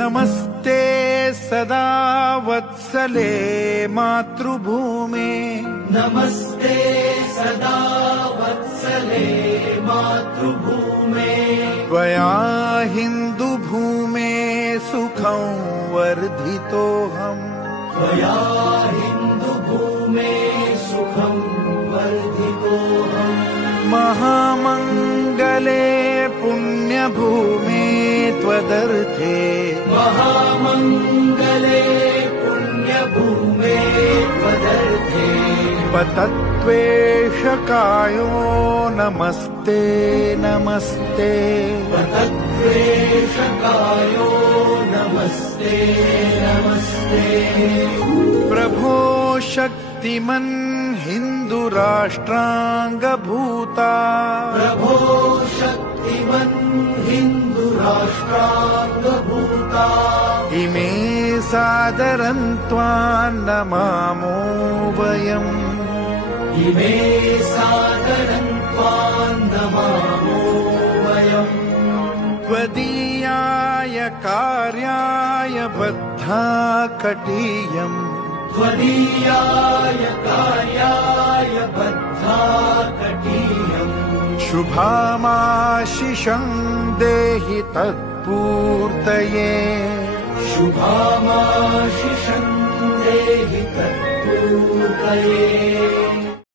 नमस्ते सदा वत्सले मातृभूमे नमस्ते सदा वत्सले मातृभूमे त्वया हिन्दुभूमे सुखं वर्धितोऽहम् त्वया हिन्दुभूमे सुखं वर्धितोऽहम् महामङ्गले पुण्यभूमे त्वदर्थे महामङ्गले पुण्यभूमे त्वदर्थे पतत्वेषकायो नमस्ते नमस्ते पतत्वेषकायो नमस्ते नमस्ते प्रभो शक्तिमन् हिन्दुराष्ट्राङ्गभूता प्रभो शक्तिमन् हिन्दुराष्ट्राङ्गभूता इमे सादरं त्वां नमामो वयम् इमे सादरं त्वां नमामो वयम् त्वदीयाय कार्याय बद्धा कटीयम् त्वदीयाय कार्याय बद्धा कटीयम् शुभामाशिषं देहि तत्पूर्तये शुभामाशिषं देहि तत्पूर्तये